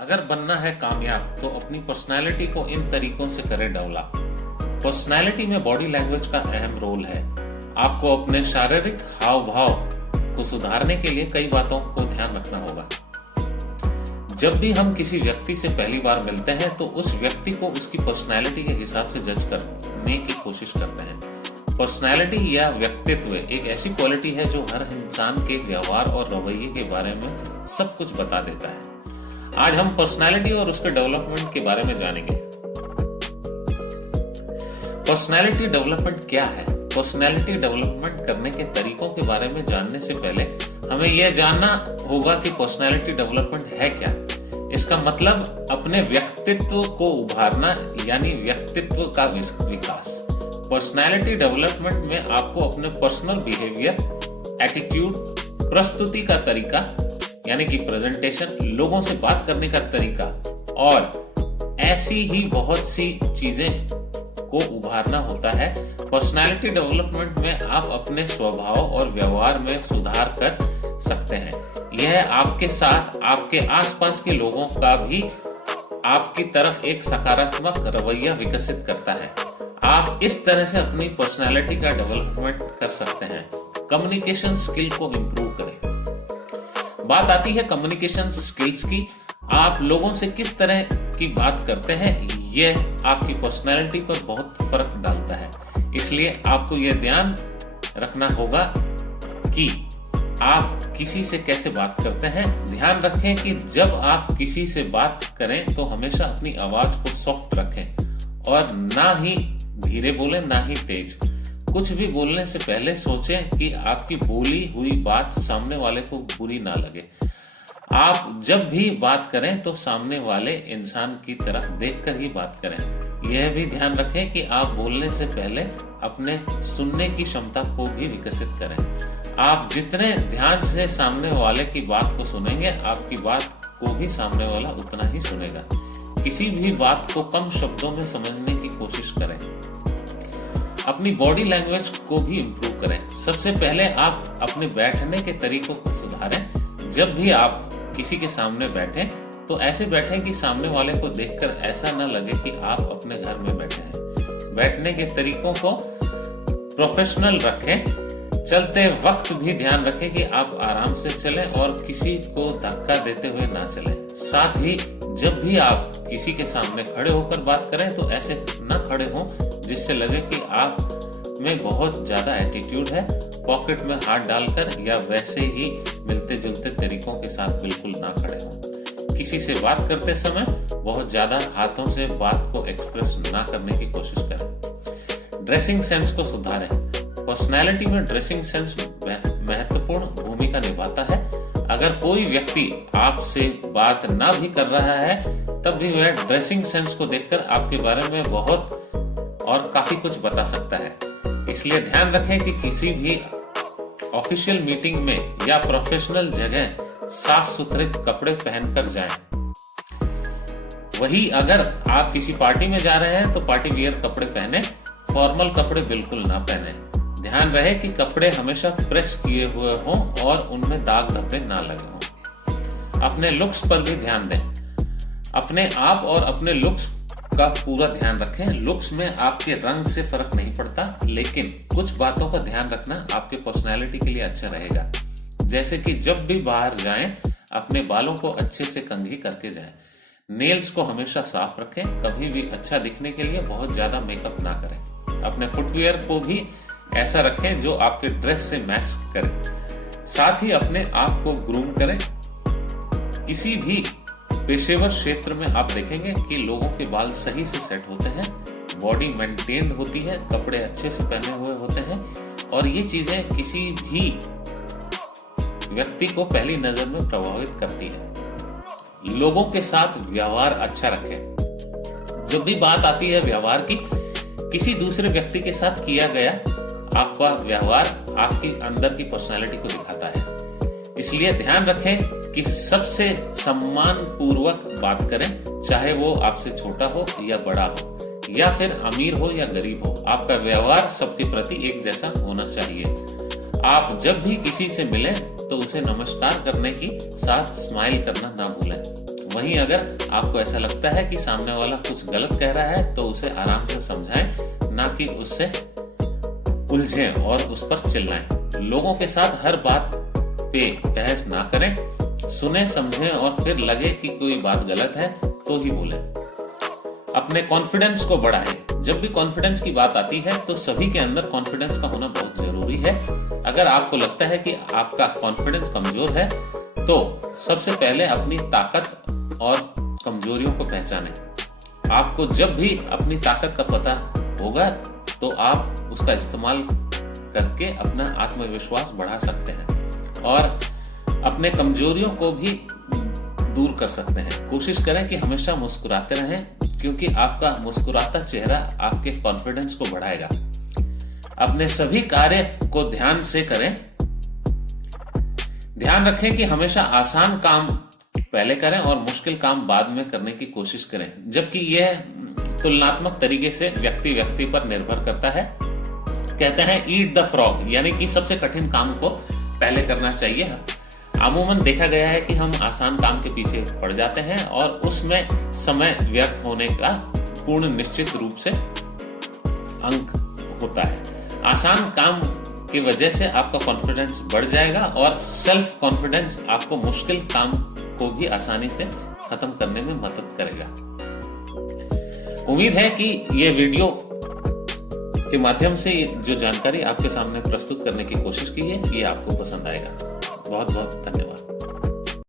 अगर बनना है कामयाब तो अपनी पर्सनालिटी को इन तरीकों से करें डेवलप। पर्सनालिटी में बॉडी लैंग्वेज का अहम रोल है। आपको अपने शारीरिक हाव भाव को सुधारने के लिए कई बातों को ध्यान रखना होगा। जब भी हम किसी व्यक्ति से पहली बार मिलते हैं तो उस व्यक्ति को उसकी पर्सनालिटी के हिसाब से जज करने की कोशिश करते हैं। पर्सनालिटी या व्यक्तित्व एक ऐसी क्वालिटी है जो हर इंसान के व्यवहार और रवैये के बारे में सब कुछ बता देता है। आज हम पर्सनालिटी और उसके डेवलपमेंट के बारे में जानेंगे। पर्सनालिटी डेवलपमेंट क्या है? पर्सनालिटी डेवलपमेंट करने के तरीकों के बारे में जानने से पहले हमें यह जानना होगा कि पर्सनालिटी डेवलपमेंट है क्या। इसका मतलब अपने व्यक्तित्व को उभारना यानी व्यक्तित्व का विकास। पर्सनालिटी डेवलपमेंट में आपको अपने पर्सनल बिहेवियर, एटीट्यूड, प्रस्तुति का तरीका यानी कि प्रेजेंटेशन, लोगों से बात करने का तरीका और ऐसी ही बहुत सी चीजें को उभारना होता है। पर्सनालिटी डेवलपमेंट में आप अपने स्वभाव और व्यवहार में सुधार कर सकते हैं। यह आपके साथ आपके आसपास के लोगों का भी आपकी तरफ एक सकारात्मक रवैया विकसित करता है। आप इस तरह से अपनी पर्सनालिटी का डेवलपमेंट कर सकते हैं। कम्युनिकेशन स्किल को इंप्रूव करें। बात आती है कम्युनिकेशन स्किल्स की। आप लोगों से किस तरह की बात करते हैं यह आपकी पर्सनालिटी पर बहुत फर्क डालता है। इसलिए आपको यह ध्यान रखना होगा कि आप किसी से कैसे बात करते हैं। ध्यान रखें कि जब आप किसी से बात करें तो हमेशा अपनी आवाज को सॉफ्ट रखें और ना ही धीरे बोलें ना ही तेज। कुछ भी बोलने से पहले सोचें कि आपकी बोली हुई बात सामने वाले को बुरी ना लगे। आप जब भी बात करें तो सामने वाले इंसान की तरफ देखकर ही बात करें। यह भी ध्यान रखें कि आप बोलने से पहले अपने सुनने की क्षमता को भी विकसित करें। आप जितने ध्यान से सामने वाले की बात को सुनेंगे, आपकी बात को भी सामने वाला उतना ही सुनेगा। किसी भी बात को कम शब्दों में समझने की कोशिश करें। अपनी बॉडी लैंग्वेज को भी इम्प्रूव करें। सबसे पहले आप अपने बैठने के तरीकों को सुधारें। जब भी आप किसी के सामने बैठें तो ऐसे बैठें कि सामने वाले को देखकर ऐसा न लगे कि आप अपने घर में बैठे हैं। बैठने के तरीकों को प्रोफेशनल रखें। चलते वक्त भी ध्यान रखें कि आप आराम से चलें और किसी को धक्का देते हुए ना चलें। साथ ही जब भी आप किसी के सामने खड़े होकर बात करें तो ऐसे ना खड़े हों जिससे लगे कि आप में बहुत ज्यादा एटीट्यूड है। पॉकेट में हाथ डालकर या वैसे ही मिलते जुलते तरीकों के साथ बिल्कुल ना खड़े हों। किसी से बात करते समय बहुत ज्यादा हाथों से बात को एक्सप्रेस ना करने की कोशिश करें। ड्रेसिंग सेंस को सुधारें। पर्सनैलिटी में ड्रेसिंग सेंस महत्वपूर्ण भूमिका निभाता है। अगर कोई व्यक्ति आपसे बात ना भी कर रहा है तब भी वह ड्रेसिंग सेंस को देखकर आपके बारे में बहुत और काफी कुछ बता सकता है। इसलिए ध्यान रखें कि किसी भी ऑफिशियल मीटिंग में या प्रोफेशनल जगह साफ सुथरे कपड़े पहनकर जाएं। वही अगर आप किसी पार्टी में जा रहे हैं तो पार्टी वियर कपड़े पहने, फॉर्मल कपड़े बिल्कुल ना पहने। ध्यान रहे कि कपड़े हमेशा प्रेस किए हुए हों और उनमें दाग धब्बे ना लगे हों। अपने लुक्स पर भी ध्यान दें। अपने आप और अपने लुक्स का पूरा ध्यान रखें। लुक्स में आपके रंग से फर्क नहीं पड़ता, लेकिन कुछ बातों का ध्यान रखना आपके पर्सनालिटी के लिए अच्छा रहेगा। जैसे कि जब भी बाहर जाएं, अपने बालों को अच्छे से कंघी करके जाएं। नेल्स को हमेशा साफ रखें। कभी भी अच्छा दिखने के लिए बहुत ज्यादा मेकअप ना करें। अपने फुटवियर को भी ऐसा रखें जो आपके ड्रेस से मैच करे। साथ ही अपने आप को ग्रूम करें। किसी भी पेशेवर क्षेत्र में आप देखेंगे कि लोगों के बाल सही से सेट होते हैं, बॉडी मेंटेन्ड होती है, कपड़े अच्छे से पहने हुए होते हैं और ये चीजें किसी भी व्यक्ति को पहली नजर में प्रभावित करती है। लोगों के साथ व्यवहार अच्छा रखें। जब भी बात आती है व्यवहार की, किसी दूसरे व्यक्ति के साथ किया गया आपका व्यवहार आपकी अंदर की पर्सनालिटी को दिखाता है। इसलिए ध्यान रखें कि सबसे सम्मान पूर्वक बात करें, चाहे वो आपसे छोटा हो या बड़ा हो या फिर अमीर हो या गरीब हो। आपका व्यवहार सबके प्रति एक जैसा होना चाहिए। आप जब भी किसी से मिलें तो उसे नमस्कार करने की साथ स्माइल करना ना भूलें। वहीं अगर आपको ऐसा लगता है कि सामने वाला कुछ गलत कह रहा है तो उसे आराम से समझाएं, ना कि उससे उलझें और उस पर चिल्लाएं। लोगों के साथ हर बात पे बहस ना करें, सुने समझें और फिर लगे कि कोई बात गलत है तो ही बोलें। अपने कॉन्फिडेंस को बढ़ाएं। जब भी कॉन्फिडेंस की बात आती है तो सभी के अंदर कॉन्फिडेंस का होना बहुत जरूरी है। अगर आपको लगता है कि आपका कॉन्फिडेंस कमजोर है तो सबसे पहले अपनी ताकत और कमजोरियों को पहचानें। आपको जब भी अपनी ताकत का पता होगा तो आप उसका इस्तेमाल करके अपना आत्मविश्वास बढ़ा सकते हैं और अपने कमजोरियों को भी दूर कर सकते हैं। कोशिश करें कि हमेशा मुस्कुराते रहें, क्योंकि आपका मुस्कुराता चेहरा आपके कॉन्फिडेंस को बढ़ाएगा। अपने सभी कार्य को ध्यान से करें। ध्यान रखें कि हमेशा आसान काम पहले करें और मुश्किल काम बाद में करने की कोशिश करें, जबकि यह तुलनात्मक तरीके से व्यक्ति व्यक्ति पर निर्भर करता है। कहते हैं ईट द फ्रॉग, यानी कि सबसे कठिन काम को पहले करना चाहिए। अमूमन देखा गया है कि हम आसान काम के पीछे पड़ जाते हैं और उसमें समय व्यर्थ होने का पूर्ण निश्चित रूप से अंक होता है। आसान काम की वजह से आपका कॉन्फिडेंस बढ़ जाएगा और सेल्फ कॉन्फिडेंस आपको मुश्किल काम को भी आसानी से खत्म करने में मदद करेगा। उम्मीद है कि ये वीडियो के माध्यम से जो जानकारी आपके सामने प्रस्तुत करने की कोशिश की है ये आपको पसंद आएगा। बहुत बहुत धन्यवाद।